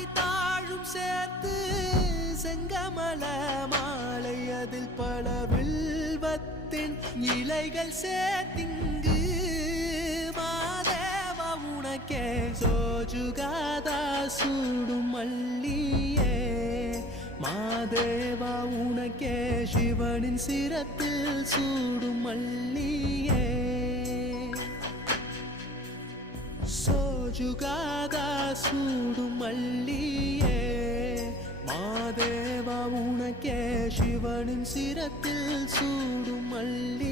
மாலை தாழும் சேர்த்து செங்கமல மாலை அதில் பல வில்வத்தின் இலைகள் சேர்த்திங்கு மாதேவா உனக்கே சோஜுகாதா சூடும் மல்லியே மாதேவா உனக்கே சிவனின் சிரத்தில் சூடும் மல்லியே சோஜுகாதா சூடும் மல்லியே மாதேவா உனக்கே சிவனின் சிரத்தில் சூடும் மல்லி